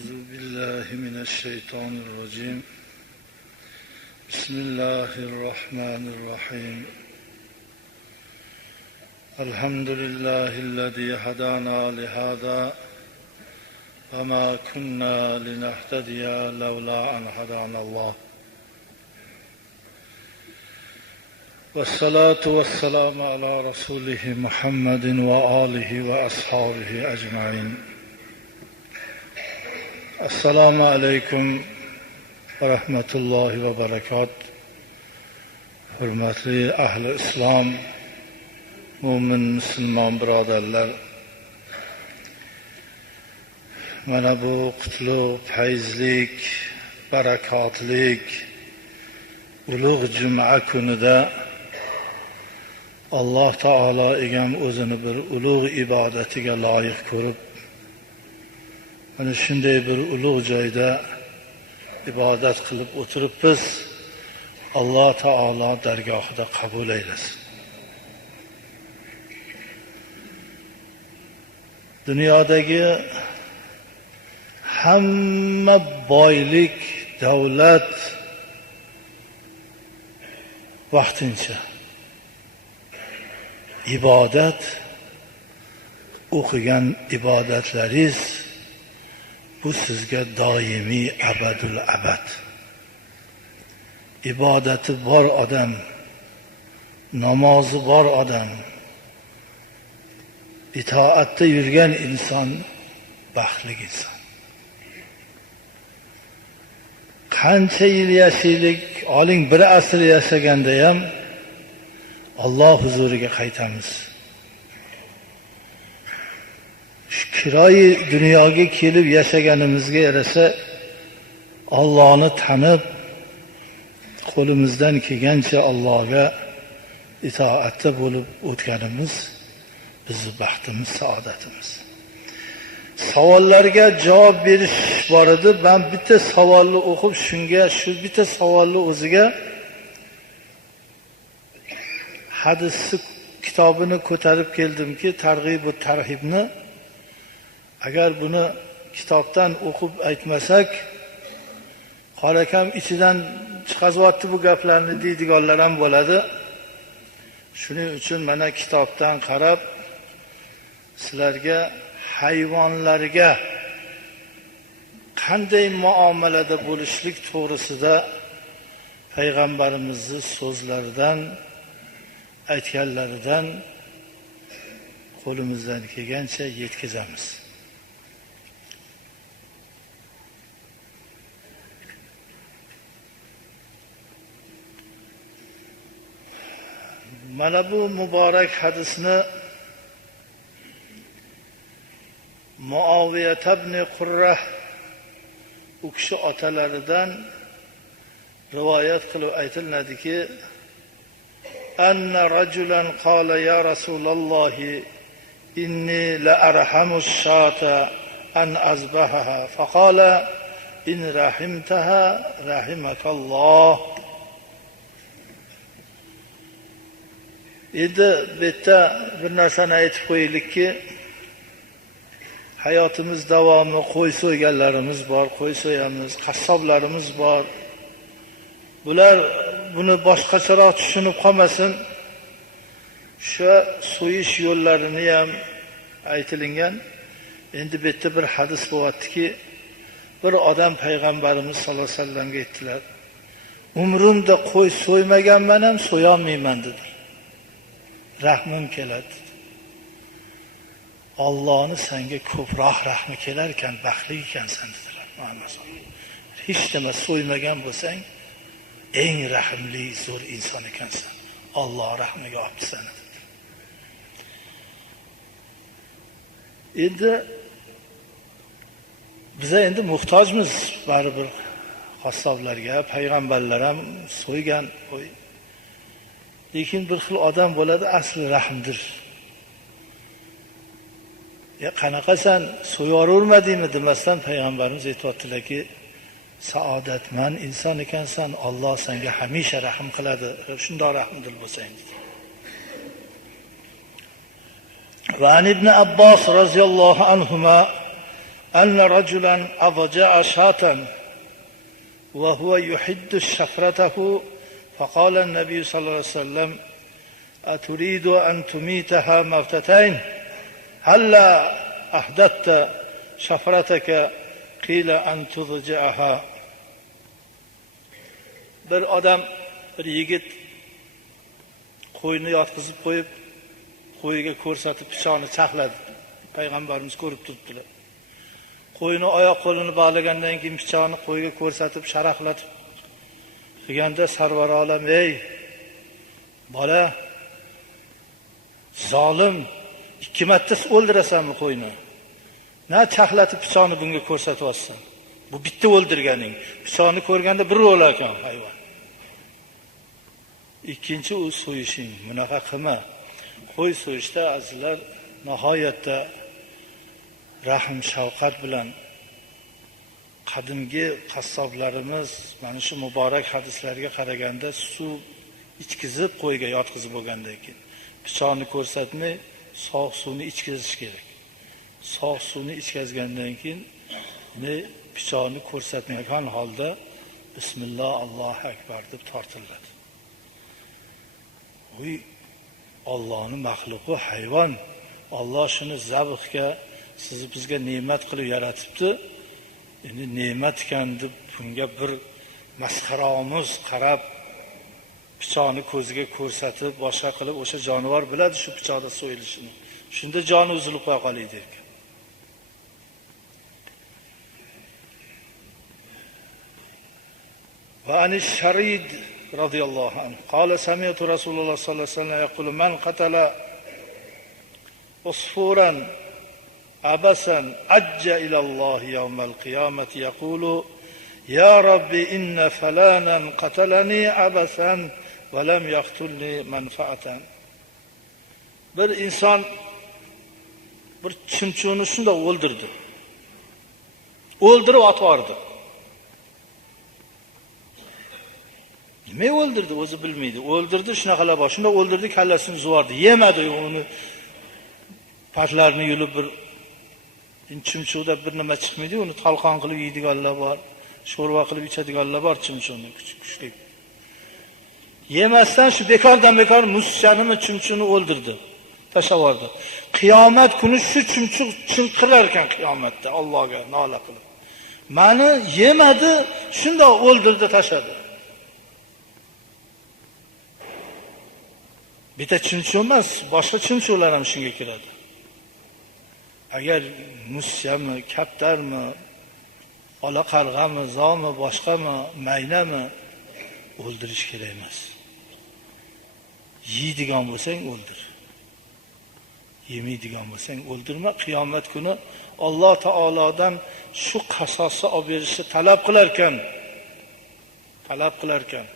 أعوذ بالله من الشيطان الرجيم. بسم الله الرحمن الرحيم. الحمد لله الذي هدانا لهذا وما كنا لنهتدي لولا أن هدانا الله. والصلاة والسلام على رسوله محمد وآله وأصحابه أجمعين. Assalomu alaykum va rahmatullohi va barakot. Hurmatli ahli islom, mo'min musulmon birodarlar. Mana bu qutlug', fayzlik, barakotlik ulug' juma kunida Alloh taolo egam o'zini bir ulug' ibodatiga loyiq ko'rib, mana shunday bir ulug' joyda ibodat qilib o'tiribmiz. Alloh taolo dargohida qabul aylasin. Dunyodagi hamma boylik, davlat vaqtincha. Ibodat, o'qigan ibodatlaringiz bu sizga doimiy abadul abad. Ibodati bor odam, namozi bor odam, itoatda yurgan inson baxtli inson. Qancha yil yashaylik, oling bir asr yashaganda ham Alloh huzuriga qaytamiz. Kiroyi dunyoga kelib yashaganimizga yarasha Allohni tanib, qo'limizdan kelgancha Allohga itoatda bo'lib o'tganimiz bizning baxtimiz, saodatimiz. Savollarga javob berish bor edi. Men bitta savolni o'qib, shu bitta savolni o'ziga hadis kitobini ko'tarib keldimki, Targ'ib va Tarhibni. Agar buni kitobdan o'qib aytmasak, qorakam ichidan chiqazyapti bu gaplarni deydiganlar ham bo'ladi. Shuning uchun mana kitobdan qarab sizlarga hayvonlarga qanday muomalada bo'lishlik to'g'risida payg'ambarimizning so'zlaridan, aytganlaridan qo'limizdan kelgancha yetkazamiz. Mana bu muborak hadisni Muaviya ibn Qurra u kishi otalaridan rivoyat qilib aytiladiki, anna rajulan qala ya Rasululloh inni la arhamu ash-shata an azbahaha faqala in rahimtaha rahimakalloh. Endi bitta bir narsani aytib qo'yaylikki, hayotimiz davomi qo'y so'yganlarimiz bor, qo'y so'yamiz, qassoblarimiz bor. Bular buni boshqacharoq tushunib qolmasin. Shu so'yish yo'llarini ham aytilingan. Endi bitta bir hadis bo'lyaptiki, bir odam payg'ambarimiz sollallohu alayhi vasallamga aytdilar: "Umrimda qo'y so'ymaganman ham, so'yolmayman" dedi. Rahmim keladi. Allohni senga ko'proq rahmi kelar ekan, baxtli ekansan dedilar. Hech nima so'ymagan bo'lsang, eng rahimli zo'r inson ekansan. Alloh rahmiga olibdi seni dedi. Endi biz endi muhtojmiz baribir qassoblarga, payg'ambarlar ham so'ygan qo'y. Lekin bir xil odam bo'ladi, asli rahmdir. Qanaqasan, so'yavermadingmi demasdan payg'ambarimiz aytibdilarki, saodatman inson ekansan, Alloh senga hamisha rahm qiladi. Shundoq rahmdil bo'lsang dedi. Va ibn Abbos roziyallohu anhuma أن رجلا أضجع شاة وهو يحد شفرته فقال النبي صلى الله عليه وسلم أتريد أن تميتها موتتين هلا أحدثت شفرتك قيل أن تضجعها. Bir adam, bir yigit qo'yni yotqizib qo'yib, qo'yiga ko'rsatib pichoqni chaqladi. Payg'ambarimiz ko'rib turibdilar. Qo'yni oyoq qo'lini bog'lagandan keyin pichoqni qo'yiga ko'rsatib, sharaqlatib qilganda Sarvar olam, ey bola, zolim, 2 marta o'ldirasanmi qo'yni? Na chaqlatib pichoqni bunga ko'rsatyapsan. Bu bitta o'ldirganing. Pichoqni ko'rganda bir o'lar ekan hayvon. Ikkinchi u so'yishing, bunaqa qilma. Qo'y so'yishda azizlar nihoyatda rahm shafqat bilan qadimgi qassoblarimiz mana shu muborak hadislarga qaraganda suv ichkizib qo'yga yotqizib bo'lgandan keyin pichoqni ko'rsatmay sovuq suvni ichkizish kerak. Sovuq suvni ichkazgandan keyin pichoqni ko'rsatmagan holda bismillah Allohu akbar deb tortiladi. Uy Allohning maxluqi hayvon. Alloh shuni zabhga sizni bizga ne'mat qilib yaratibdi. Endi ne'mat ekan deb bunga bir masxaromuz qarab pichoqni ko'ziga ko'rsatib boshqa qilib o'sha jonivor biladi shu pichoqda so'yilishini. Shunda joni uzilib qo'ya qoladi ekan. وعن الشريد رضي الله عنه قال سمعت رسول الله صلى الله عليه وسلم يقول من قتل عصفورا عبسا عج إلى الله يوم القيامة يقول يا رب إن فلانا قتلني عبسا ولم يقتلني منفعة. Bir inson bir chumchuni shunda o'ldirdi. O'ldirib atvordi. Nima o'ldirdi o'zi bilmaydi. O'ldirdi shunaqalar bor. Shunda o'ldirdi, kallasini zuvardi. Yemadi uni. Patlarini yulib bir chumchuqda bir nima chiqmaydi, uni talqon qilib yeydiganlar bor. Sho'rva qilib ichadiganlar bor chumchuni kuchli. Yemasdan shu bekordan bekor muschanimi chumchuni o'ldirdi. Tashavordi. Qiyomat kuni shu chumchuq chinqirar ekan qiyomatda Allohga nola qilib. Mani yemadi, shunda o'ldirdi, tashadi. Bitta chumchuq emas, boshqa chumchuqlar ham shunga kiradi. Agar muschami, kaptarmi, ola qarg'ami, zomi, boshqami, maynami o'ldirish kerak emas. Yeydigan bo'lsang o'ldir. Yemaydigan bo'lsang o'ldirma. Qiyomat kuni Alloh taolodan shu qasosni olib berishni talab qilar ekan.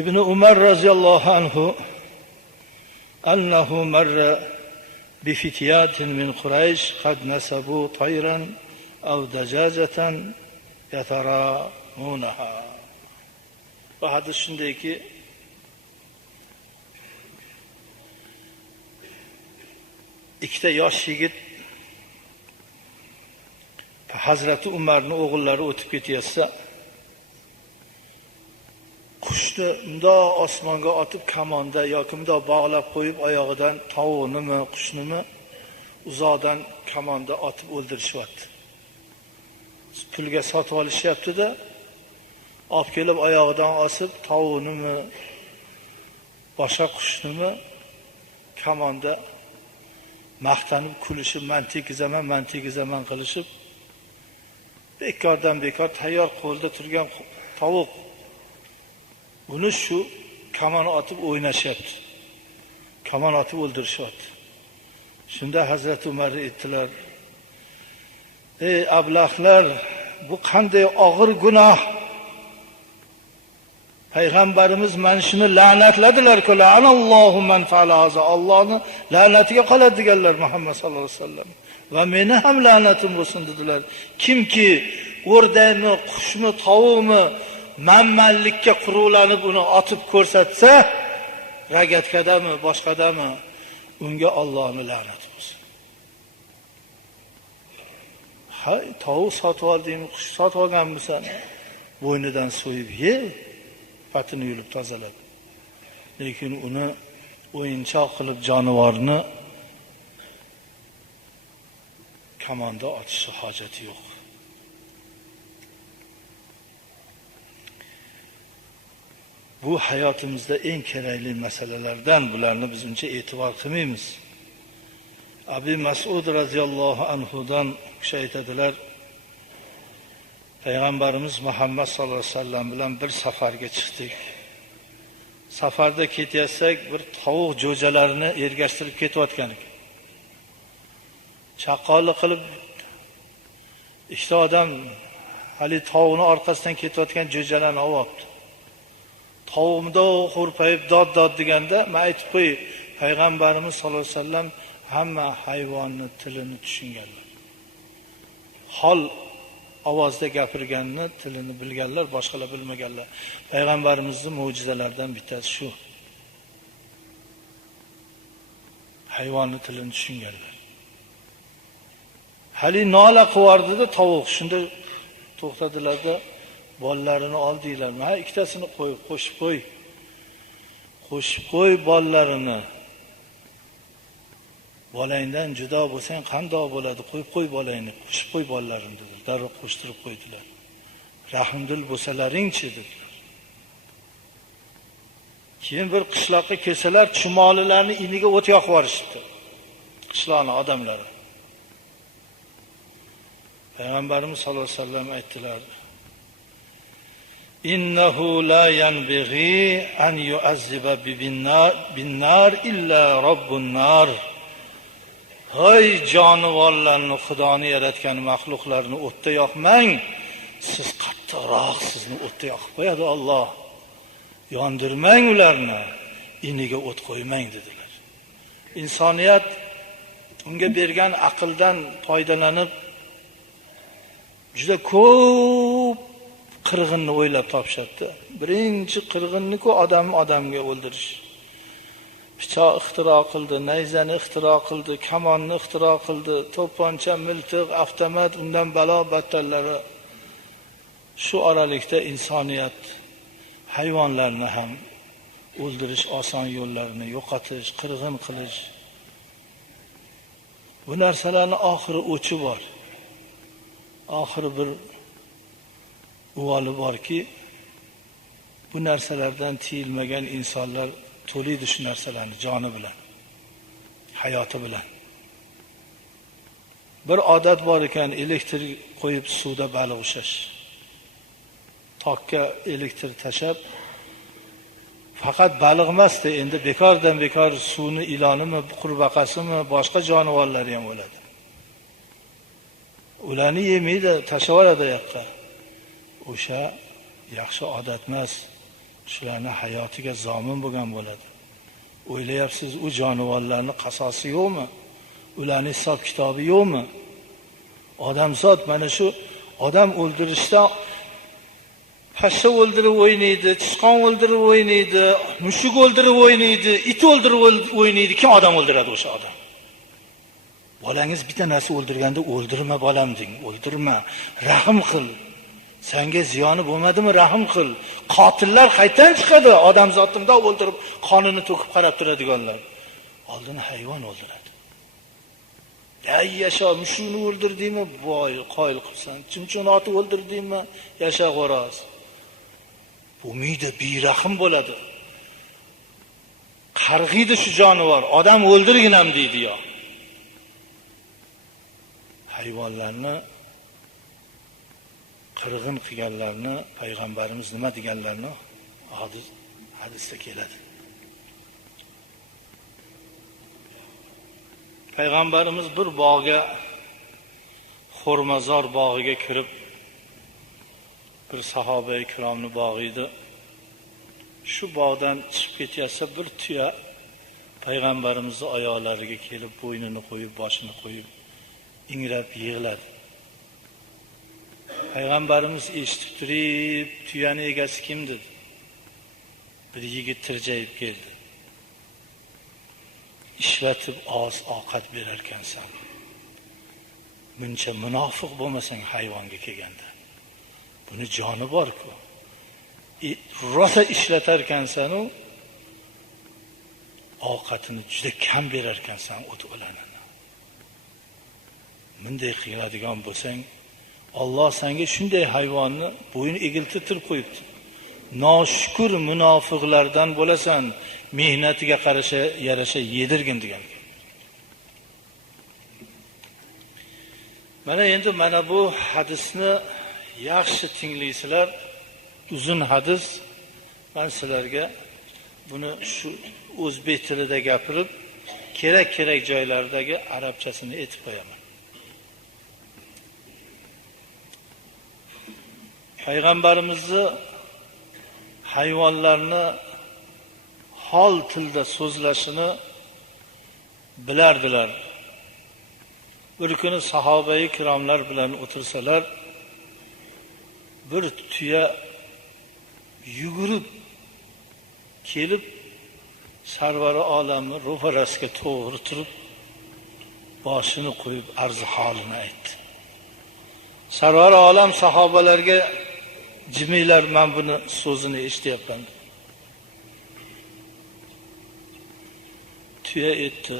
ابن عمر رضي الله عنه أنه مر بفتيات من قريش قد نسبوا طيرا أو دجاجة يترامونها. وهذا shundayki ikkita yosh yigit Hazrati Umarning o'g'illari o'tib ketayotsa qushni mundoq osmonga otib kamonda yoki mundoq bog'lab qo'yib oyog'idan tovuqnimi, qushnimi uzoqdan kamonda otib o'ldirishyapti. Pulga sotib olishyapti-da, olib kelib oyog'idan osib tovuqnimi, boshqa qushnimi kamonda maqtanib kulishib, man tegizaman qilishib, bekordan bekor tayyor qo'lda turgan tovuq buni shu kamon otib o'ynashyapti. Kamon otib o'ldirishyapti. Shunda Hazrat Umar aytdilar: "Ey ablahlar, bu qanday og'ir gunoh. Payg'ambarimiz mana shuni la'natladilar-ku, la'anallohu man fa'ala haza. Allohning la'natiga qoladi deganlar Muhammad sallallohu alayhi vasallam. Va meni ham la'natim bo'lsin dedilar. Kimki o'rdakmi, qushmi, tovuqmi manmanlikka quruvlanib uni otib ko'rsatsa, ragatkadami, boshqadami, unga Allohning la'nati bo'lsin. Hay, tovuq sotib oldingmi, qush sotib olganmisan? Bo'ynidan so'yib ye, patini yulib tozalab. Lekin uni o'yinchoq qilib jonivorni kamonda otishi hojati yo'q. Bu hayotimizda eng kerakli masalalardan, bularni biz uncha e'tibor qilmaymiz. Abi Mas'ud radhiyallohu anhudan kishi aytadilar, Payg'ambarimiz Muhammad sallallohu alayhi vasallam bilan bir safarga chiqdik. Safarda ketayotsak, bir tovuq jo'jalarini ergashtirib ketayotgan ekan. Chaqoli qilib ikkita odam hali tovuqni orqasidan ketayotgan jo'jalarni olyapti. Tovuqda qo'rpayib dod deganda, men aytib qo'y, Payg'ambarimiz sollallohu alayhi vasallam hamma hayvonni tilini tushunganlar. Hol ovozda gapirganni tilini bilganlar, boshqalar bilmaganlar. Payg'ambarimizning mo'jizalaridan bittasi shu. Hayvonni tilini tushunganlar. Hali nola qilibdi-da tovuq, shunda to'xtadilar-da, bolalarini oldinglar. Ha, ikkitasini qo'shib qo'y. Qo'shib qo'y bolalarini. Bolangdan judo bo'lsang qandoq bo'ladi? Qo'yib qo'y bolangni, qo'shib qo'y bolalarini dedilar. Darrov qo'shtirib qo'ydilar. Rahmdil bo'lsalaring-chi dedilar. Keyin bir qishloqqa kelsalar, chumolilarni iniga o't yoqib yuborishibdi. Qishloqning odamlari. Payg'ambarimiz sollallohu alayhi vasallam aytdilar: "Innahu la yanbaghi an yu'azziba bin-nar illa Robbun nar." Hay jonivorlarni, Xudoni yaratgan maxluqlarni o'tda yoqmang. Siz qattiqroq sizni o'tda yoqib qo'yadi Alloh. Yondirmang ularni, iniga o't qo'ymang dedilar. Insoniyat unga bergan aqldan foydalanib juda ko'p qirg'inni o'ylab topishadi. Birinchi qirg'inni-ku odamga o'ldirish. Pichoq ixtiro qildi, nayzani ixtiro qildi, kamonni ixtiro qildi, to'pponcha, miltiq, avtomat, undan balo battarlari. Shu oralikda insoniyat hayvonlarni ham o'ldirish oson yo'llarini yo'qotish, qirg'in qilish. Bu narsalarning oxiri o'chi bor. Oxiri bir uvoli borki, bu narsalardan tiyilmagan insonlar to'laydi shu narsalarni joni bilan, hayoti bilan. Bir odat bor ekan, elektr qo'yib suvda baliq ushlash. Tokka elektr tashab, faqat baliq emasdi, endi bekordan bekor suvni ilonimi, qurbaqasimi, boshqa jonivorlari ham o'ladi. Ularni yemaydi, tashlavoradi yoqqa. O'sha yaxshi odat emas. Shularning hayotiga zomin bo'lgan bo'ladi. O'ylayapsiz, u jonivorlarning qasosi yo'qmi? Ularning hisob kitobi yo'qmi? Odamzod mana shu odam o'ldirishda pashsha o'ldirib o'ynaydi, tishqon o'ldirib o'ynaydi, mushuk o'ldirib o'ynaydi, it o'ldirib o'ynaydi. Kim odam o'ldiradi o'sha odam? Bolangiz bitta narsa o'ldirganda o'ldirma bolam deng, o'ldirma, rahm qil. Senga ziyoni bo'lmadimi, rahm qil. Qotillar qayerdan chiqadi? Odamzodimda o'ldirib, qonini to'kib qarab turadiganlar. Oldin hayvon o'ldiradi. Yasha, mushukni o'ldirdingmi? Voy, qoyil qilsan. Chimchonotni o'ldirdingmi? Yasha g'o'roz. Bo'lmaydi, berahm bo'ladi. Qarg'iydi shu jonivor, odam o'ldirginam deydi yo. Hayvonlarni qirg'in qilganlarni payg'ambarimiz nima deganlarni hadisda keladi. Payg'ambarimiz bir bog'ga, Xurmazor bog'iga kirib, bir sahoba-i ikromning bog'i edi. Shu bog'dan chiqib ketayotsa, bir tuya payg'ambarimizning oyoqlariga kelib, bo'ynini qo'yib, boshini qo'yib, ingrab yig'ladi. Payg'ambarimiz eshitib turib, tuyani egasi kim dedi? Bir yigit tirjayib keldi. Ishlatib oz ovqat berar ekansan. Muncha munofiq bo'lmasang hayvonga kelganda. Buni joni bor-ku. Rosa ishlatar ekansan u ovqatini juda kam berar ekansan o't o'lanini. Bunday qiladigan bo'lsang, Alloh senga shunday hayvonni bo'yin egiltirib qo'yibdi. Noshukur munofiqlardan bo'lasan, mehnatiga qarasha yarasha yedirgin degan. Mana bu hadisni yaxshi tinglaysizlar. Uzun hadis. Men sizlarga buni shu o'zbek tilida gapirib, kerak joylardagi arabchasini aytib qo'yaman. Payg'ambarimizni hayvonlarni hol tilda so'zlashini bilardilar. Bir kuni sahobai kiromlar bilan o'tirsalar, bir tuya yugurib kelib sarvari olamni ro'parasiga to'g'ri turib, boshini qo'yib arz holini aytdi. Sarvari olam sahobalarga jimiylar, men buni so'zini eshityapman. Tuya aytdi: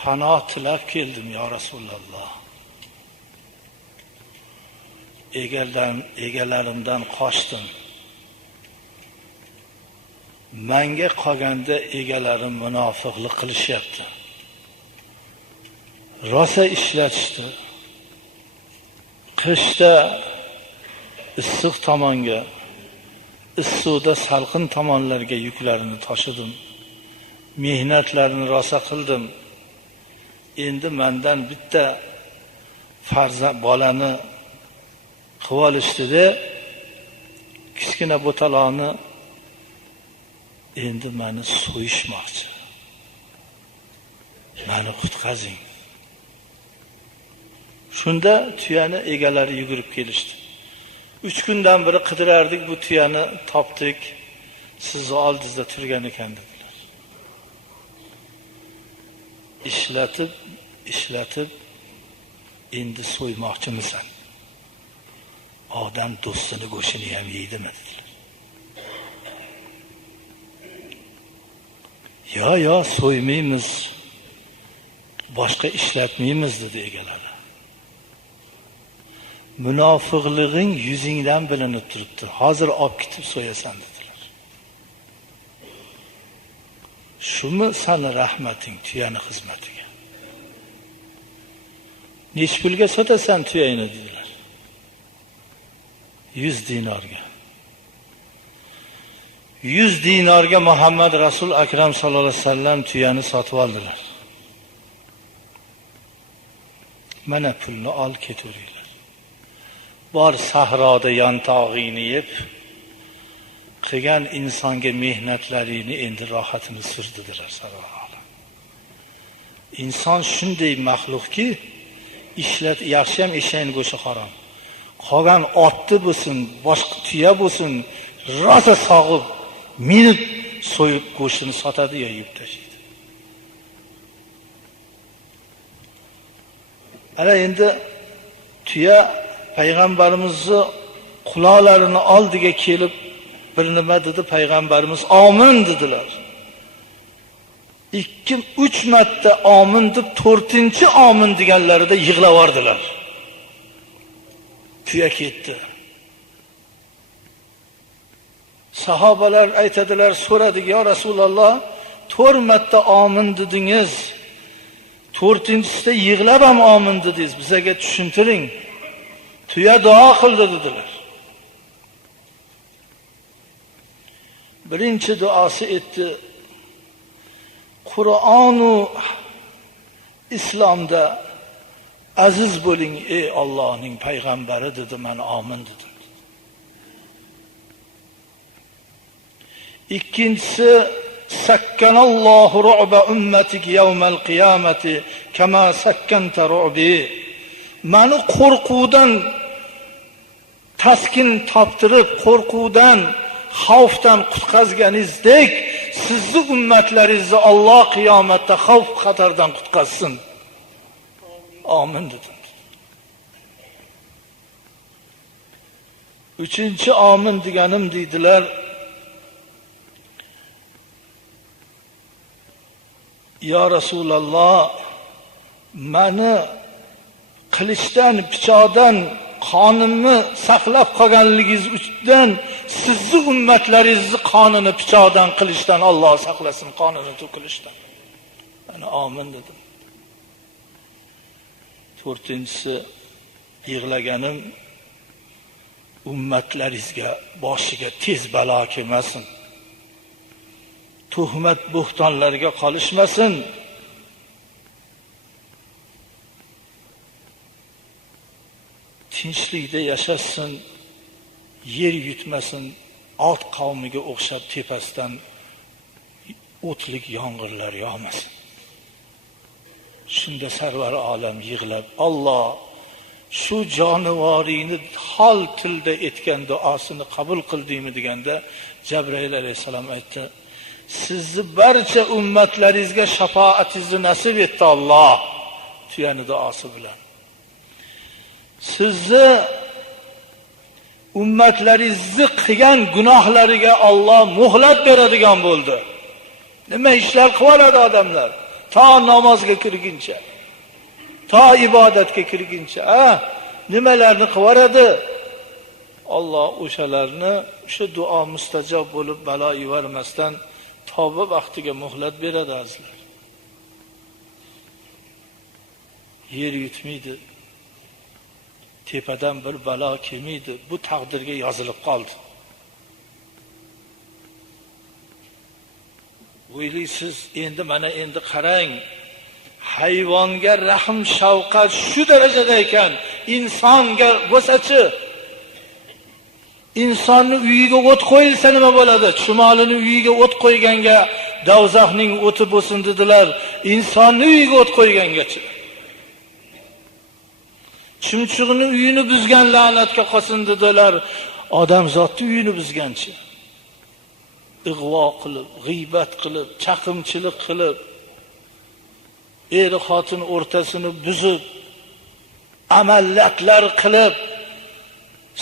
"Panoh tilab keldim ya Rasululloh. Egalarimdan qochdim. Menga qolganda egalarim munofiqlik qilishyapti. Rosa ishlatishdi. Qishda issiq tomonga, issiqda salqin tomonlarga yuklarini tashidim. Mehnatlarini rosa qildim. Endi mendan bitta farzand bolani qilib olishdi-da, kichkina bo'taloni endi meni so'yishmoqchi. Meni qutqazing." Shunda tuyani egalari yugurib kelishdi. 3 kundan beri qidirardik, bu tuyani topdik. Sizni oldingizda turgan ekan dedilar. Ishlatib endi so'ymoqchimisan? Odam do'stini go'shini ham yeydimi dedilar. Yo, so'ymaymiz. Boshqa ishlatmaymiz dedi egalari. Munofiqliging yuzingdan bilinib turibdi. Hozir olib ketib so'yasan dedilar. Shumi seni rahmating tuyani xizmatiga? Nech pulga sotasan tuyani dedilar. 100 dinarga. 100 dinarga Muhammad Rasul Akram sallallohu alayhi vasallam tuyani sotib oldilar. Mana pulni ol ketaveringlar. Bor sahroda yontog'ingni yeb, qilgan insonga mehnatlaringni endi rohatini surdilar sarvar. Inson shunday maxluqki, yaxshi ham eshakning go'shti harom. Qolgan otni bo'lsin, boshqa tuya bo'lsin, rosa sog'ib, minib so'yib go'shtini sotadi yo yeb tashlaydi. Ana endi tuya payg'ambarimizni quloqlarini oldiga kelib bir nima dedi, payg'ambarimiz omin dedilar. 2-3 marta omin deb 4-chi omin deganlarida yig'lavordilar. Tuya ketdi. Sahobalar aytadilar, so'radik, "Ya Rasululloh, 4 marta omin dedingiz. 4-chisida yig'lab ham omin dedingiz. Bizga tushuntiring." Tuya duo qildi dedilar. Birinchi duosi etdi: "Qur'onu islomda aziz bo'ling ey Allohning payg'ambari" dedi. Men omin dedim. Ikkinchisi: "Sakkanallohu ru'ba ummatik yawmal qiyamati kama sakkanta ru'bi." Meni qo'rquvdan taskin toptirib, qo'rquvdan, xavfdan qutqazganingizdek, sizni ummatlaringizni Alloh qiyomatda xavf xatardan qutqazsin. Amin dedim. Uchinchi amin deganim deydilar. Ya Rasululloh, meni qilichdan, pichoqdan qonimni saqlab qolganligingiz uchun sizni ummatlaringizni qonini pichoqdan, qilichdan Alloh saqlasin, qonini to'kilishdan. Mana amin dedim. To'rtinchisi, yig'laganim ummatlaringizga boshiga tez balo kelmasin. Tuhmat bo'xtonlarga qolishmasin. Tinchlikda yashashsin, yer yutmasin, ot qavmiga o'xshab tepasidan o'tlik yomg'irlar yog'masin. Shunda sarvar olam yig'lab, Alloh shu jonivoringni hol tilda aytgan duosini qabul qildingmi deganda, Jabroil alayhisalom aytdi, sizni barcha ummatlaringizga shafoatingizni nasib etdi Alloh, tuyani duosi bilan. Sizni ummatlaringizni qilgan gunohlariga Alloh muhlat beradigan bo'ldi. Nima ishlar qiladi odamlar? To namozga kirguncha, to ibodatga kirguncha, nimalarni qilardi? Alloh o'shalarni o'sha duo mustajob bo'lib balo yubormasdan tavba vaqtiga muhlat beradi azizlar. Yer yutmaydi. Tepadan bir balo kelmaydi. Bu taqdirga yozilib qoldi. O'ylaysiz, endi mana endi qarang, hayvonga rahm shafqat shu darajada ekan, insonga bo'lsa-chi, insonning uyiga o't qo'yilsa nima bo'ladi? Chumolining uyiga o't qo'yganga dovzaxning o'ti bo'lsin dedilar, insonning uyiga o't qo'ygangacha. Chumchuqning uyini buzgan la'natga qolsin dedilar, odamzotning uyini buzgancha. Ig'vo qilib, g'iybat qilib, chaqimchilik qilib, er xotin o'rtasini buzib, amallatlar qilib,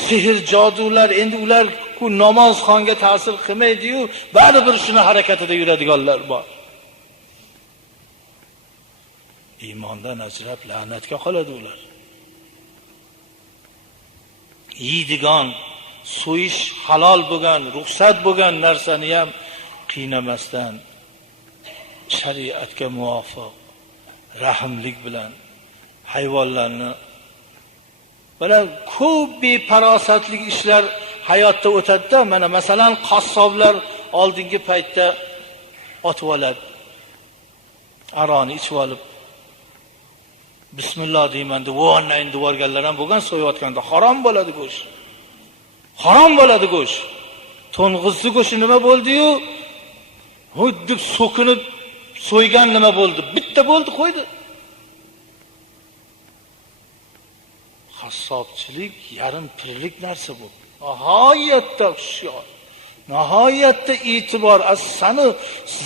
sehr jodular, endi ular ku namozxonga ta'sir qilmaydi-yu, baribir shuni harakatida yuradiganlar bor. Iymondan ajrab la'natga qoladi ular. Yeydigan, so'yish halol bo'lgan, ruxsat bo'lgan narsani ham qiynamasdan shariatga muvofiq rahmlik bilan hayvonlarni bilan ko'p befarosatli ishlar hayotda o'tadi-da. Mana masalan qassoblar oldingi paytda otib olib, aroni ichib olib, bismillah deyman deb o'rnayin devorganlar ham bo'lgan, so'yayotganda harom bo'ladi go'sht. Harom bo'ladi go'sht. To'ng'izli go'shti nima bo'ldi-yu? Xuddi so'kinib so'ygan nima bo'ldi? Bitta bo'ldi, qo'ydi. Qassobchilik yarim pirlik narsa bu. Nihoyatda hushyor, nihoyatda e'tibor. Sani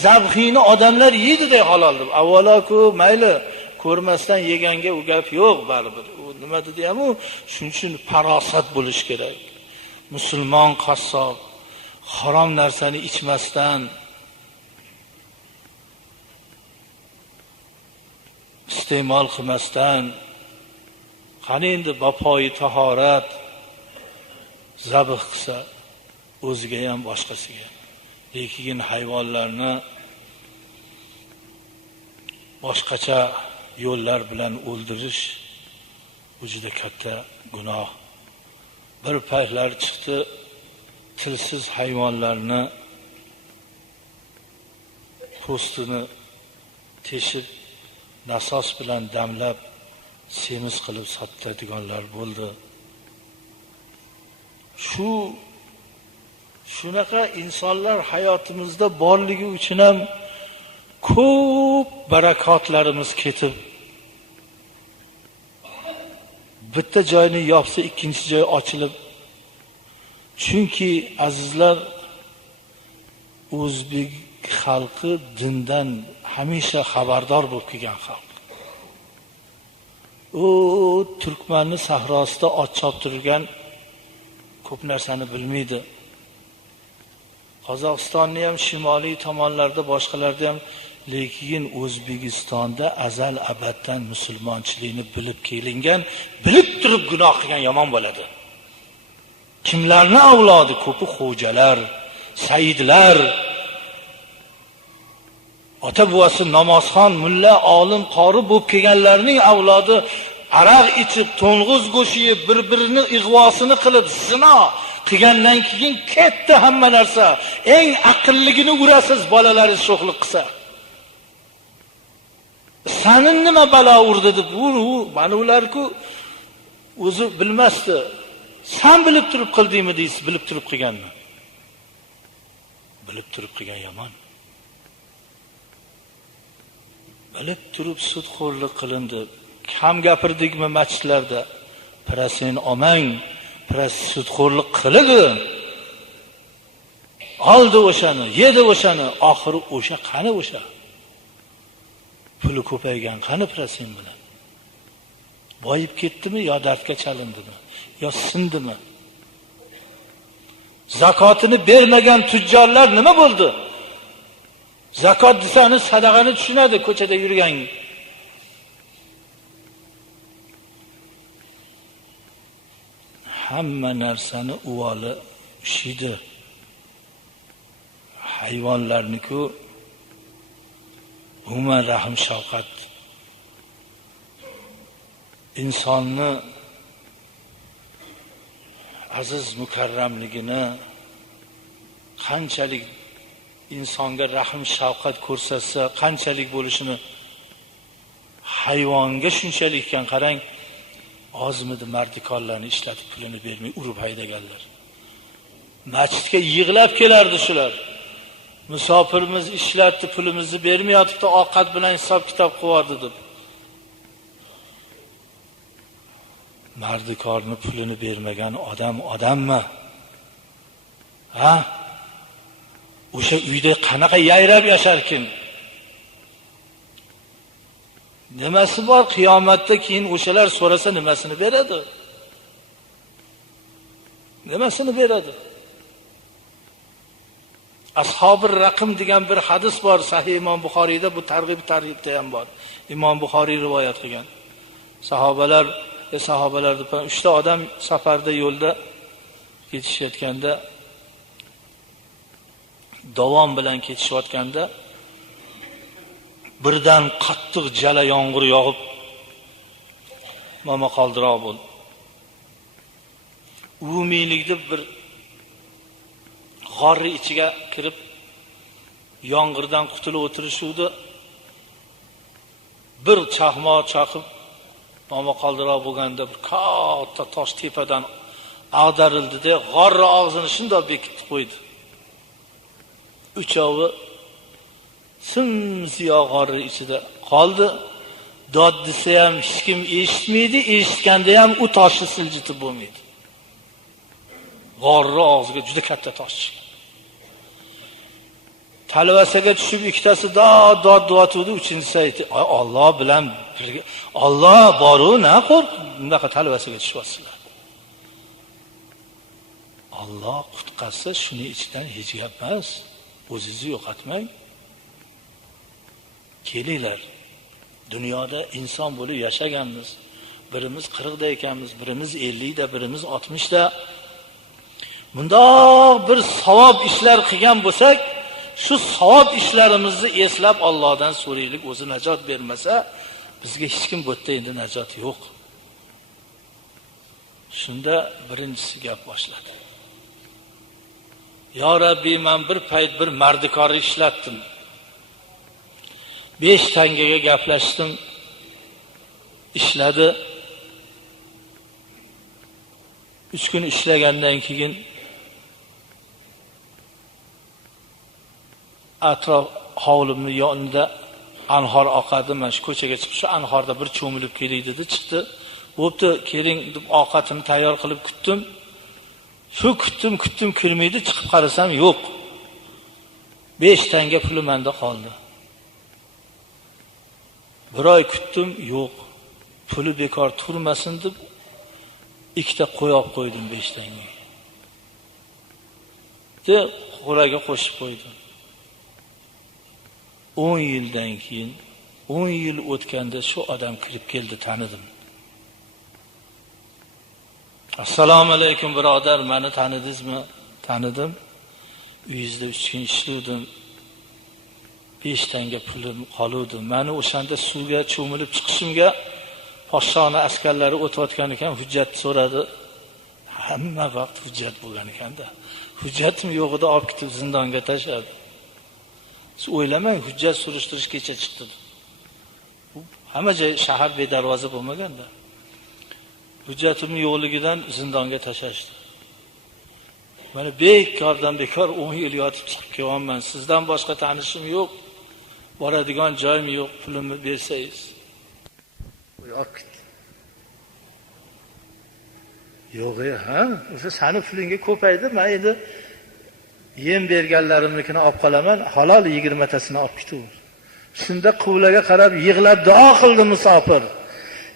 zabhini odamlar yeydi-da halol deb. Avvalo-ku mayli ko'rmasdan yeganga u gap yo'q baribir. U nima dedi ham, shuning uchun farosat bo'lish kerak. Musulmon qassob harom narsani ichmasdan, iste'mol qilmasdan, qani endi bapoyi tahorat zabh qilsa, o'ziga ham boshqasiga. Lekin hayvonlarni boshqacha yo'llar bilan o'ldirish juda katta gunoh. Bir paytlar chiqdi, tilsiz hayvonlarni po'stini teshib, nasos bilan damlab, semiz qilib sotadiganlar bo'ldi. Shunaqa insonlar hayotimizda borligi uchun ham ko'p barakotlarimiz ketib, bitta joyni yopsa ikkinchi joy ochilib, Chunki azizlar, o'zbek xalqi dindan hamisha xabardor bo'lib kelgan xalq. U Turkmanni sahrosida ot choptirgan ko'p narsani bilmaydi. Qozog'istonni ham shimoliy tomonlarda, boshqalarda ham, lekin O'zbekistonda azal abaddan musulmonchilikni bilib kelingan, bilib turib gunoh qilgan yomon bo'ladi. Kimlarning avlodi? Ko'pi xo'jalar, saidlar, ota buvasi namozxon, mulla, olim, qori bo'lib kelganlarning avlodi aroq ichib, to'ng'iz go'shti yeb, bir-birini ig'vosini qilib, zino qilgandan keyin ketdi hamma narsa. Eng aqlligini urasiz bolalaringiz sho'xlik qilsa. Sanin nima balo urdi deb mana ular-ku o'zi bilmasdi. Sen bilib turib qildingmi deysiz, bilib turib qilganmi? Bilib turib qilgan yomon. Bilib turib sudxo'rlik qilindi. Kam gapirdikmi masjidlarda? Pirasin omang, piras sudxo'rlik qildi. Oldi o'shani, yedi o'shani, oxiri o'sha qani o'sha? Puli ko'paygan qani pirasin bilan? Boyib ketdimi yo dardga chalindimi? Yo sindimi? Zakotini bermagan tujjorlar nima bo'ldi? Zakot desangiz sadaqani tushunadi ko'chada yurgan. Hamma narsani uvoli ushidi. Hayvonlarni-ku umuman rahim shafqat. Insonni aziz mukarramligini, qanchalik insonga rahim shafqat ko'rsatsa, qanchalik bo'lishini, hayvonga shunchalik ekan. Qarang, ozmidi mardikorlarni ishlatib pulini bermay urib haydaganlar. Masjidga yig'lab kelardi shular. Musofirimiz ishlatdi, pulimizni bermayotibdi, ovqat bilan hisob kitob qilardi deb. Mardikorni pulini bermagan odam odammi? Ha? O'sha uyda qanaqa yayrab yasharkin? Nimasi bor qiyomatda keyin o'shalar so'rasa nimasini beradi? Nimasini beradi? Ashobir raqm degan bir hadis bor, Sahih Imom Buxoriyda, bu targ'ib-tarhibda ham bor. Imom Buxoriy rivoyat qilgan. Sahobalar deb 3 ta odam safarda yo'lda ketishayotganda, davom bilan ketishayotganda birdan qattiq jala yomg'ir yog'ib momaqaldiroq bo'ldi. Umumiylikda bir g'orri ichiga kirib yomg'irdan qutulib o'tirishuvdi. Bir chaqmoq chaqib momaqaldiroq bo'lganda bir katta tosh tepadan ag'darildi-da, g'orri og'zini shunday bekitib qo'ydi. Uchovi simsiyo g'orri ichida qoldi. Dod desa ham hech kim eshitmaydi, eshitganda ham u toshni siljitib bo'lmaydi. G'orri og'ziga juda katta tosh chiqdi. Talvasaga tushib ikkitasi dod deyotdi, uchinchisi aytdi: "Alloh bilan birga, Alloh bor-u, na qo'rq, bunaqa talvasaga tushyapsizlar. Alloh qutqarsa shuni ichidan hech gap emas. O'zingizni yo'qotmang. Kelinglar. Dunyoda inson bo'lib yashaganmiz. Birimiz 40 da ekanmiz, birimiz 50 da, birimiz 60 da. Bundoq bir savob ishlar qilgan bo'lsak, shu savob ishlarimizni eslab Allohdan so'raylik, o'zi najot bermasa, bizga hech kim bu yerda endi najot yo'q. Shunda birinchisi gap boshladi. Ya Rabbi, men bir payt bir mardikor ishlatdim. 5 tangaga gaplashdim. Ishladi. 3 kun ishlagandan keyin atrof hovlimning yonida anhor oqadi. Men shu ko'chaga chiqib shu anhorda bir cho'milib kelay dedi, chiqdi. Bo'pti, keling deb ovqatini tayyor qilib kutdim. Shu kutdim kirmaydi, chiqib qarasam yo'q. 5 tanga puli menda qoldi. Bir oy kutdim, yo'q. Puli bekor turmasin deb ikkita qo'yib qo'ydim 5 tanga. De qo'raga qo'shib qo'ydim. 10 yildan keyin 10 yil o'tganda shu odam kirib keldi, tanidim. Assalomu alaykum birodar, meni tanidingizmi? Tanidim. Uyingizda 3 kun ishlovdim. 5 tanga pulim qoluvdi. Meni o'shanda suvga cho'milib chiqishimga podshohning askarlari o'tayotgan ekan, hujjat so'radi. Hamma vaqt hujjat bo'lgan ekanda. Hujjatim yo'q edi, olib ketib zindonga tashladi. Siz o'ylamang, hujjat surishtirish kecha chiqdi. Hamma joy shahar bedarvoza bo'lmaganda. Hujjatim yo'qligidan zindonga tashlashdi. Mana bekordan bekor 10 yil yotib chiqib kelyapman. Sizdan boshqa tanishim yo'q. Boradigan joyim yo'q, pulimni bersangiz. Yo'q, ha? O'sha seni pulingga ko'paydi, men endi yem berganlarimnikini olib qolaman, halol 20 tasini olib ketaver. Shunda quvlaga qarab yig'lab duo qildi musofir.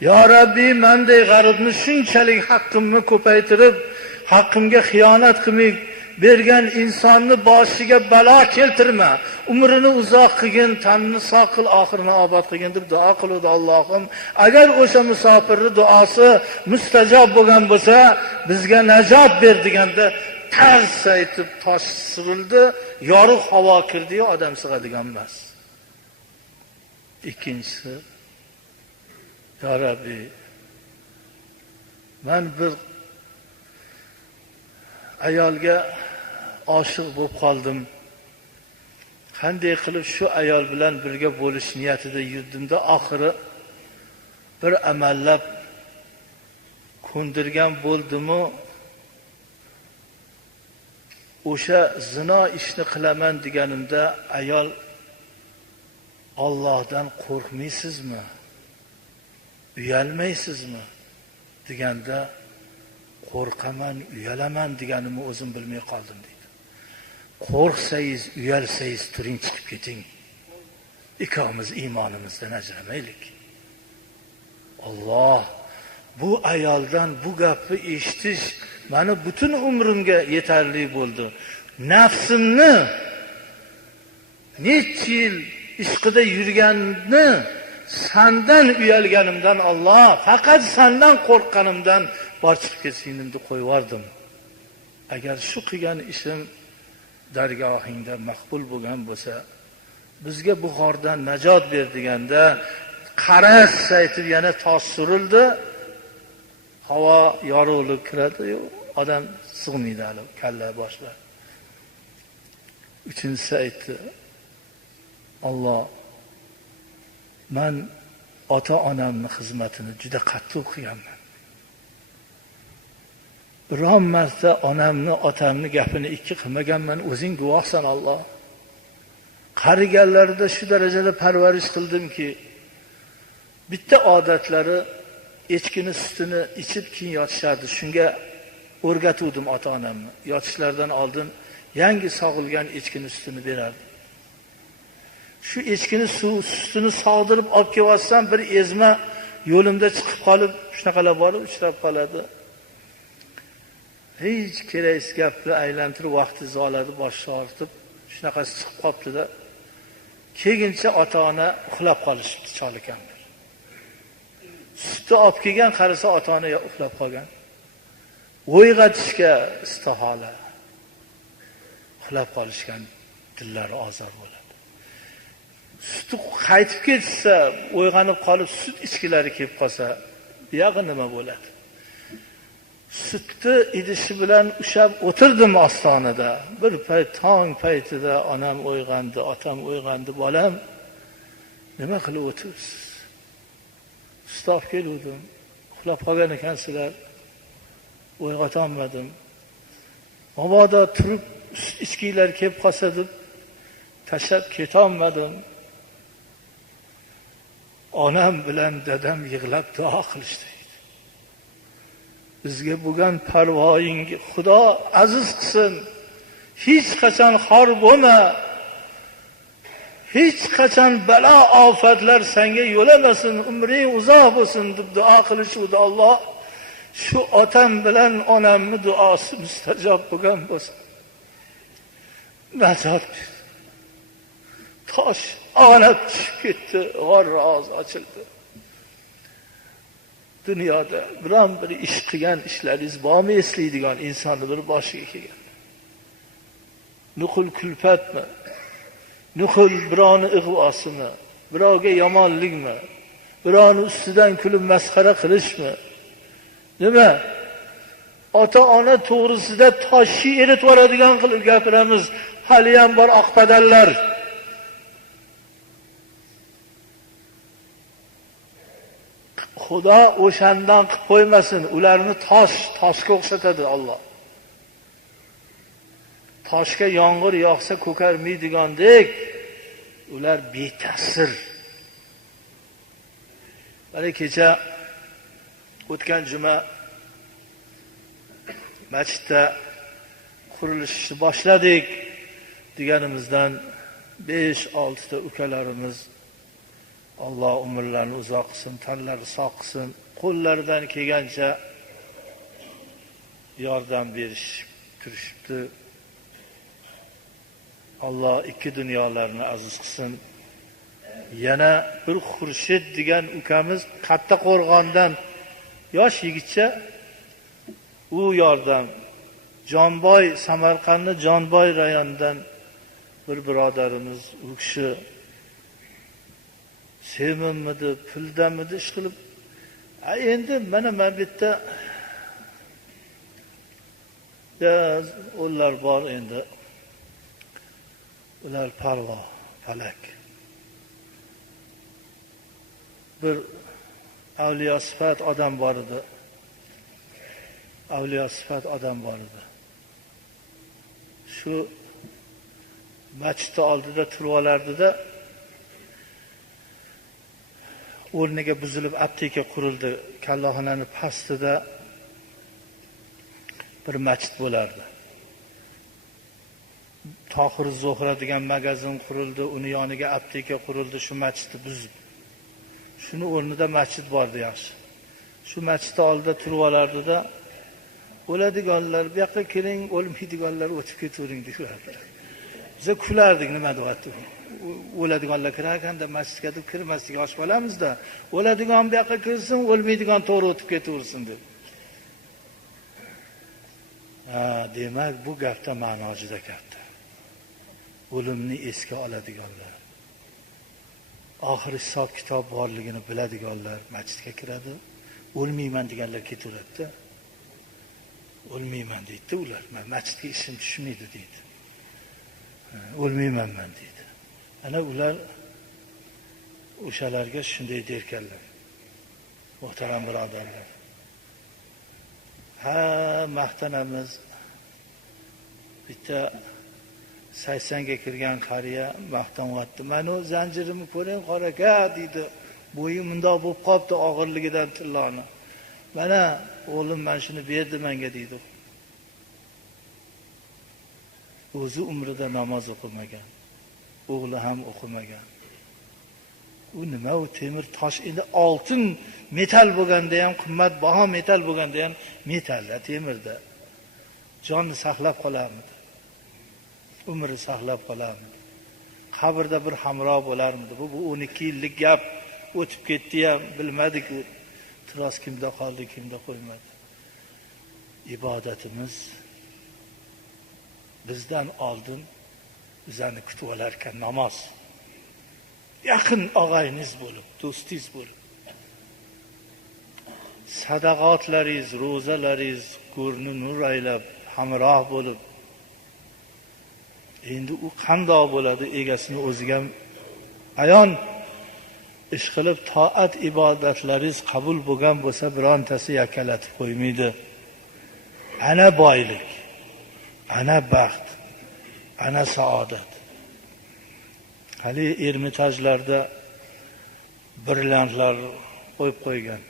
Ya Rabbi, menday g'aribni shunchalik haqqimni ko'paytirib, haqqimga xiyonat qilmay bergan insonni boshiga balo keltirma. Umrini uzoq qilgin, tanini sog' qil, oxirini obod qilgin deb duo qildi. Allohim, agar o'sha musofirning duosi mustajob bo'lgan bo'lsa, bizga najot ber deganda tars aytib tosh surildi, yorug' havo kirdi-yu, odam sig'adigan emas. Ikkinchisi, ya Rabbi, men bir ayolga oshiq bo'lib qoldim. Qanday qilib shu ayol bilan birga bo'lish niyatida yurdimda, oxiri bir amallab ko'ndirgan bo'ldim-u, o'sha zino ishni qilaman deganimda ayol Allohdan qo'rqmaysizmi? Uyalmaysizmi? deganda qo'rqaman, uyalaman deganimni o'zim bilmay qoldim deydi. Qo'rqsangiz, uyalsangiz turing, chiqib keting. Ikkovimiz iymonimizdan ajramaylik. Alloh, bu ayoldan bu gapni eshitish meni butun umrimga yetarli bo'ldi. Nafsimni necha yil ishqida yurganni sendan uyalganimdan, Alloh, faqat sendan qo'rqqanimdan borchiq ketsindim deb qo'yardim. Agar shu qilgan ishim dargohingda maqbul bo'lgan bo'lsa, bizga bu g'ordan najot ber deganda qaras aytib yana tosh surildi. Havo yorug'lik kiradi-yu, odam sig'maydi hali, kalla boshlar. Uchinchisi aytdi, Alloh, men ota-onamning xizmatini juda qattiq qilganman. Biron marta onamni, otamni gapini ikki qilmaganman, o'zing guvohsan Alloh. Qariganlarida shu darajada parvarish qildimki, bitta odatlari echkini sutini ichib keyin yotishardi. Shunga o'rgatuvdim ota-onamni. Yotishlaridan oldin yangi sog'ilgan echkini sutini berardim. Shu echkini sutini sog'dirib olib kelyapsam, bir ezma yo'limda chiqib qolib, shunaqalar borib uchrab qoladi. Hech keraksiz gapni aylantirib vaqtingizni oladi, boshni og'ritib, shunaqasi chiqib qolibdi-da. Keyincha ota-ona uxlab qolishibdi, chol ekanlar. Sutni olib kelgan, qarasa ota-ona uxlab qolgan. O'yg'atishga istihola. Uxlab qolishgan, dillari ozor bo'ladi. Suti qaytib ketsa, uyg'onib qolib sut ichkilari kelib qolsa, bu yog'i nima bo'ladi? Sutni idishi bilan ushab o'tirdim ostonada. Bir payt tong paytida onam uyg'ondi, otam uyg'ondi, bolam, nima qilib o'tirsiz? Sut olib keldim. Uxlab qolgan ekansizlar. Uyg'ota olmadim. Mabodo turib sut ichkilar kelib qolsa deb tashlab keta olmadim. Onam bilan dadam yig'lab duo qilishdi. bizga bo'lgan parvoyingga Xudo aziz qilsin. Hech qachon xor bo'lma. Hech qachon balo ofatlar senga yo'lamasin, umring uzoq bo'lsin deb duo qilishdi. Alloh shu otam bilan onamning duosi mustajob bo'lgan bo'lsin. Najot tosh og'anab tushib ketdi, g'or roz ochildi. Dunyoda biron bir ish qilgan ishlaringiz bormi eslaydigan insonni bir boshiga kelgan? Nuqul kulfatmi? Nuqul birovni ig'vosimi? Birovga yomonlikmi? Birovni ustidan kulib masxara qilishmi? Nima? Ota-ona to'g'risida toshni eritib yuboradigan qilib gapiramiz. Hali ham bor oqpadallar. Xudo o'shandan qilib qo'ymasin. Ularni toshga o'xshatadi Alloh. Toshga yomg'ir yog'sa ko'karmaydigandek, ular beta'sir. Mana kecha o'tgan juma masjidda qurilishni boshladik deganimizdan 5-6 ta ukalarimiz Alloh umrlarini uzoq qilsin, tanlari sog' qilsin, qo'llaridan kelgancha yordam berish turishibdi. Alloh ikki dunyolarni aziz qilsin. Yana bir Xurshid degan ukamiz Kattaqo'rg'ondan yosh yigitcha u yordam. Jonboy, Samarqandning Jonboy rayonidan bir birodarimiz, u kishi sevimmidi, puldamidi ish qilib, endi mana bu yerda ular bor endi. Ular parvo, falak. Bir avliyo sifat odam bor edi. Avliyo sifat odam bor edi. Shu masjid oldida turib olardi-da, o'rniga buzilib apteka qurildi. Kallaxonaning pastida bir masjid bo'lardi. Tohir Zohra degan magazin qurildi, uni yoniga apteka qurildi, shu masjidni buzib. Shuni o'rnida masjid bordi yaxshi. Shu masjid oldida turib olardi-da, o'ladiganlar bu yoqqa keling, o'lmaydiganlar o'tib ketavering deylardi. Biz kulardik, nima deyapti? O'ladiganlar kirarkanda masjidga deb kirmaslik yosh bolamizda, o'ladigan bu yoqqa kirsin, o'lmaydigan to'g'ri o'tib ketaversin deb. Demak, bu gapda ma'no juda katta. O'limni esga oladiganlar, oxir hisob kitob borligini biladiganlar masjidga kiradi. O'lmayman deganlar ketaveradi. O'lmayman deydi ular. Men masjidga ishim tushmaydi deydi. O'lmayman men deydi. Ana ular o'shalarga shunday derkanlar. Muhtaram birodarlar. Maqtanamiz. Bitta 80ga kirgan qariya maqtanyapti. Mana o zanjirimni ko'ring, qoraka deydi. Bo'yim bundoq bo'lib qopti og'irligidan tilloni. Mana o'g'lim men shuni berdi menga deydi. O'zi umrida namoz o'qimagan. O'g'li ham o'qimagan. U nima, u temir tosh, endi oltin metal bo'lganda ham, qimmatbaho metal bo'lganda ham metalda, temirda jonni saqlab qolarmidi? Umri saqlab qolarmidi? Qabrda bir hamro bo'larmidi? Bu 12 yillik gap o'tib ketdi ham bilmadik. Tiros kimda qoldi, kimda qo'ymadi. Ibodatimiz bizdan oldin bizani kutib olar ekan namoz. Yaqin og'ayniz bo'lib, do'stingiz bo'lib. Sadaqotlaringiz, ro'zalaringiz ko'rni nur aylab, hamroh bo'lib. Endi u qandoq bo'ladi egasini o'ziga ayon ish qilib toat ibodatlaringiz qabul bo'lgan bo'lsa birontasi yakalatib qo'ymaydi. Ana boylik, ana baxt, ana saodat. Hali Ermitajlarda brilliantlar qo'yib qo'ygan.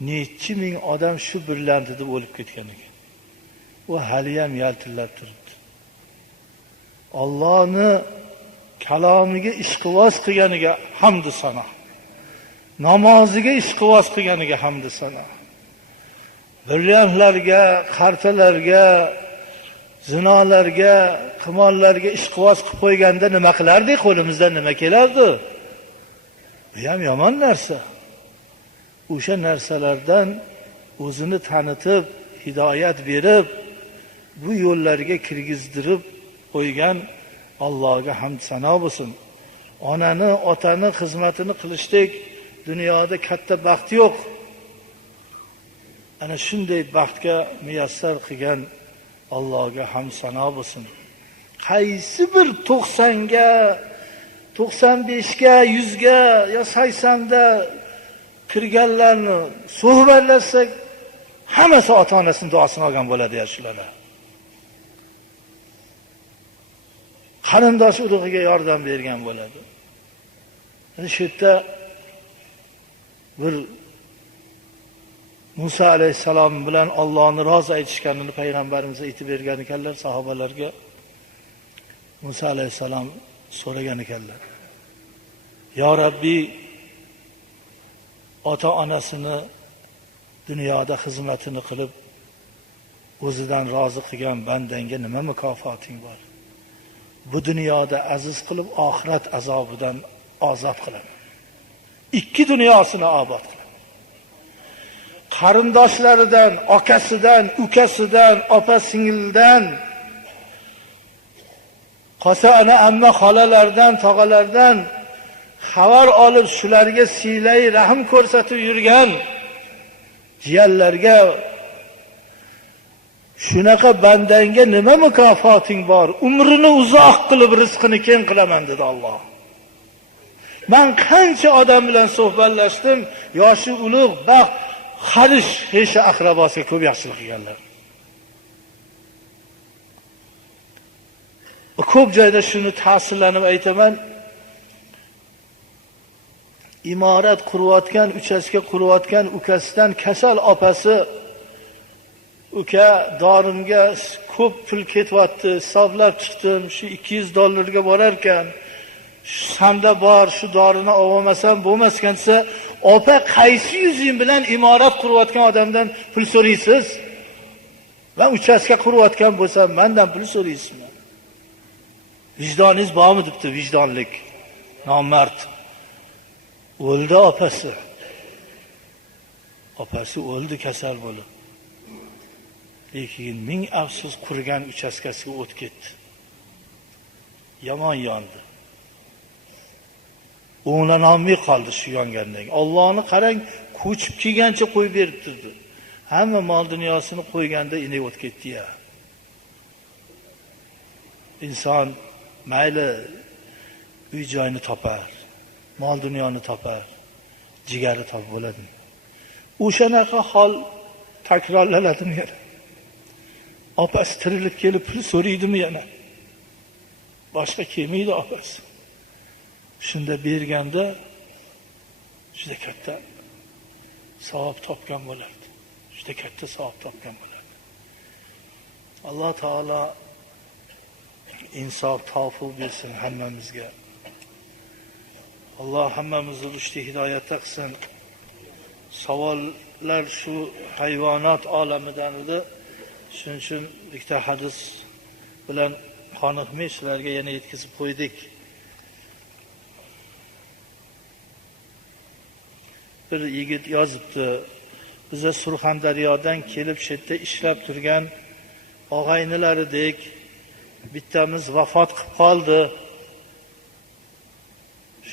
nechi ming odam shu birlandida o'lib ketgan ekan. U haliyam yaltillab turibdi. Allohni kalomiga ishqivoz qilganiga hamd sano. Namoziga ishqivoz qilganiga hamd sano. Brilliantlarga, qartalarga, zinolarga, qimorlarga ishqivoz qilib qo'yganda nima qilardik? Qo'limizdan nima kelardi? Bu ham yomon narsa. O'sha narsalardan o'zini tanitib, hidoyat berib, bu yo'llarga kirgizdirib qo'ygan Allohga hamd sano bo'lsin. Onani, otani xizmatini qilishdik dunyoda katta baxt yo'q. Ana shunday baxtga muyassar qilgan Allohga hamd sano bo'lsin. Qaysi bir 90 ga, 95 ga, 100 ga yo 80 da kirganlarni suhbatlasak, hammasi ota-onasining duosini olgan bo'ladi ya shular. Qarindosh urug'iga yordam bergan bo'ladi. Shu yerda bir Musa alayhisalom bilan Allohni rozi aytishganini payg'ambarimiz aytib bergan ekanlar sahobalarga. Musa alayhisalom so'ragan ekanlar: "Ya Rabbi, ota-onasini dunyoda xizmatini qilib o'zidan rozi qilgan bandanga nima mukofoting bor? Bu dunyoda aziz qilib, oxirat azobidan ozod qilaman. Ikki dunyosini obod qilaman. Qarindoshlaridan, akasidan, ukasidan, opa-singildan, qasa-ana, amma, xolalardan, tog'alardan xabar olib, shularga siylay rahim ko'rsatib yurgan jiyanlarga shunaqa bandanga nima mukofoting bor? Umrini uzoq qilib rizqini keng qilaman" dedi Alloh. Men qancha odam bilan suhbatlashdim, yoshi ulug', baxt, xarish, hesha aqrabosiga ko'p yaxshilik qilganlar. Ko'p joyda shuni ta'sirlanib aytaman. Imorat qurayotgan, uchastka qurayotgan ukasidan kasal opasi: "Uka, dorimga ko'p pul ketyapti, hisoblab chiqdim, shu $200 borar ekan. Sanda bor, shu dorini olmasam bo'lmas ekan" desa, "Opa, qaysi yuzing bilan imorat qurayotgan odamdan pul so'raysiz? Men uchastka qurayotgan bo'lsam, mendan pul so'raysizmi? Vijdoningiz bormi?" debdi. Vijdonlik nomard. O'ldi opasi. Opasi o'ldi kasal bo'lib. Lekin ming afsus qurgan uchastkasiga o't ketdi. Yomon yondi. O'nglanolmay qoldi shu yongandan. Allohni qarang, ko'chib kelgancha qo'yib berib turdi. Hamma mol dunyosini qo'yganda inek o't ketdi-ya. Inson mayli uy joyini topar, mol dunyoni topar, jigari topib bo'ladi. O'shanaqa hol takrorlanadimi yana? Opasi tirilib kelib pul so'raydimi yana? Boshqa kelmaydi opasi. Shunda berganda juda katta savob topgan bo'lardi. Juda katta savob topgan bo'lardi. Alloh taolo insof tavfiq bersin hammamizga. Alloh hammamizni rushdi hidoyatda qilsin. Savollar shu hayvonot olamidan edi. Shuning uchun ikkita hadis bilan qoniqmay sizlarga yana yetkazib qo'ydik. Bir yigit yozibdi: "Biza Surxondaryodan kelib shu yerda ishlab turgan og'aynilaridek bittamiz vafot qilib qoldi.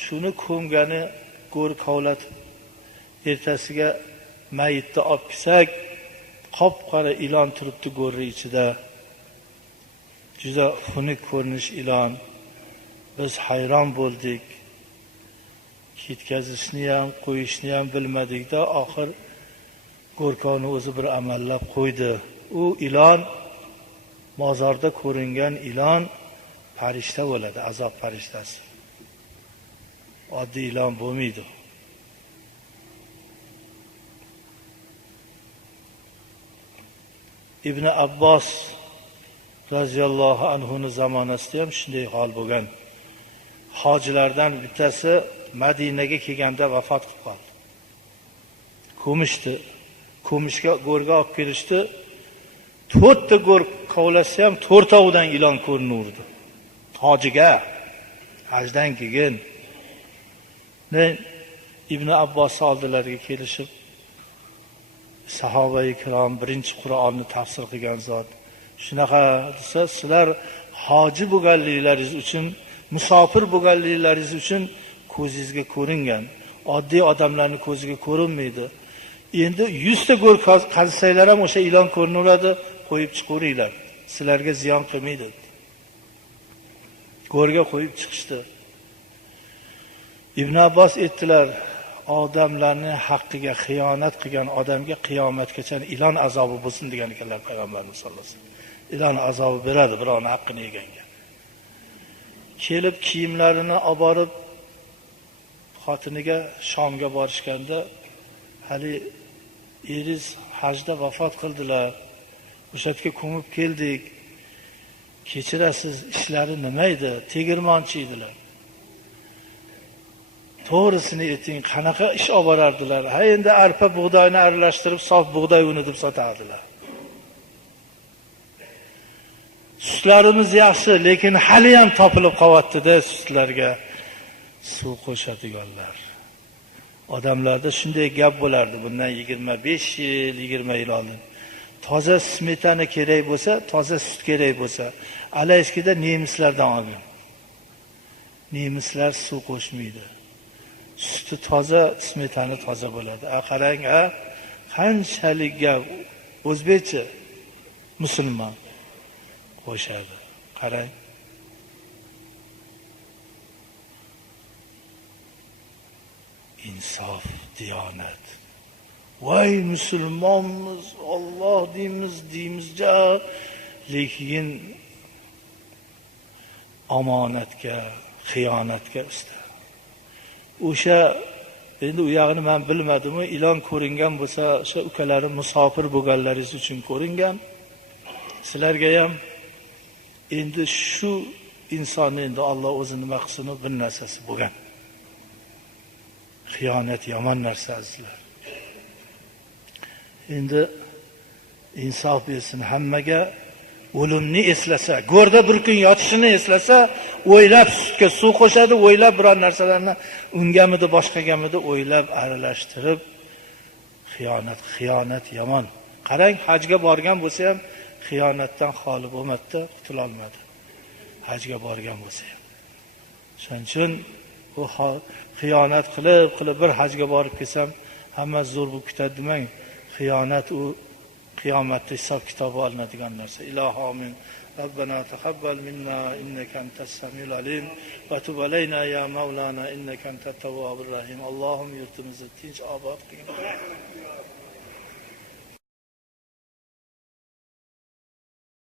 Shuni ko'mgani go'r kovlatib ertasiga mayitni olib kelsak, qop-qora ilon turibdi go'rni ichida. Juda xunuk ko'rinish ilon. Biz hayron bo'ldik. Ketkazishni ham, qo'yishni ham bilmadik-da, oxir go'rkovni o'zi bir amallab qo'ydi. U ilon mozorda ko'ringan ilon farishta bo'ladi, azob farishtasi. Oddiy ilon bo'lmaydi. ibn Abbos roziyallohu anhuning zamonasida ham shunday hol bo'lgan. Hojilardan bittasi Madinaga kelganda vafot qilib qoldi. Ko'mishdi. Ko'mishga go'rga olib kelishdi. 4 ta go'r kovlasa ham 4tovidan ilon ko'rinaverdi. Hojiga hajdan keyin ibn Abbos oldilariga kelishib, sahoba-i kirom birinchi Qur'onni tafsir qilgan zot shunaqa desa, sizlar hoji bo'lganliklaringiz uchun, musofir bo'lganliklaringiz uchun ko'zingizga ko'ringan. Oddiy odamlarning ko'ziga ko'rinmaydi. Endi 100 ta go'r qazisanglar ham o'sha ilon ko'rinaveradi, qo'yib chiqaveringlar. Sizlarga ziyon qilmaydi. Go'rga qo'yib chiqishdi. Ibn Abbos aytdilar, odamlarning haqqiga xiyonat qilgan odamga qiyomatgacha ilon azobi bo'lsin degan ekanlar payg'ambarimiz sollallohu alayhi vasallam. Ilon azobi beradi birovning haqqini yeganga. Kelib kiyimlarini olib borib xotiniga Shomga borishganda, hali eriz hajda vafot qildilar. O'sha yerga ko'mib keldik. Kechirasiz, ishlari nima edi? Tegirmonchi edilar. To'g'risini ayting, qanaqa ish olib borardilar? Ha, endi arpa bug'doyni aralashtirib, sof bug'doy uni deb sotardilar. Sutlarimiz yaxshi, lekin hali ham topilib qolyapti-da sutlarga suv qo'shadiganlar. Odamlarda shunday gap bo'lardi bundan 25 yil, 20 yil oldin. Toza smetana kerak bo'lsa, toza sut kerak bo'lsa, alayskida nemislardan olgan. Nemislar suv qo'shmaydi. Suti toza, smetana toza bo'ladi. Qarang, qanchalik gap o'zbekcha musulmon qo'shadi. Qarang. Insof, diyonat. Voy musulmonmiz, Alloh deymizja, lekin omonatga, xiyonatga usta. O'sha endi u yog'ini men bilmadim, ilon ko'ringan bo'lsa, o'sha ukalarim musofir bo'lganlaringiz uchun ko'ringan. Sizlarga ham endi shu insonni endi Alloh o'zi nima qilsin, bir narsasi bo'lgan. Xiyonat yomon narsa azizlar. Endi insof bersin hammaga. O'limni eslasa, go'rda bir kun yotishini eslasa, o'ylab sutga suv qo'shadi, o'ylab biror narsalarni ungamidi, boshqagamidi o'ylab aralashtirib, xiyonat yomon. Qarang, hajga borgan bo'lsa ham xiyonatdan xoli bo'lmadi, qutula olmadi. Hajga borgan bo'lsa ham. Shuning uchun u xiyonat qilib bir hajga borib kelsam, hamma zo'r bo'lib ketadi demang. Xiyonat u qiyomatda hisob kitobi olinadigan narsa. Ilohi amin. Rabbana taqabbal minna innaka antas samiul alim va tub alayna ya Mavlana innaka antat tawwabur rahim. Allohim yurtimizni tinch obod qil.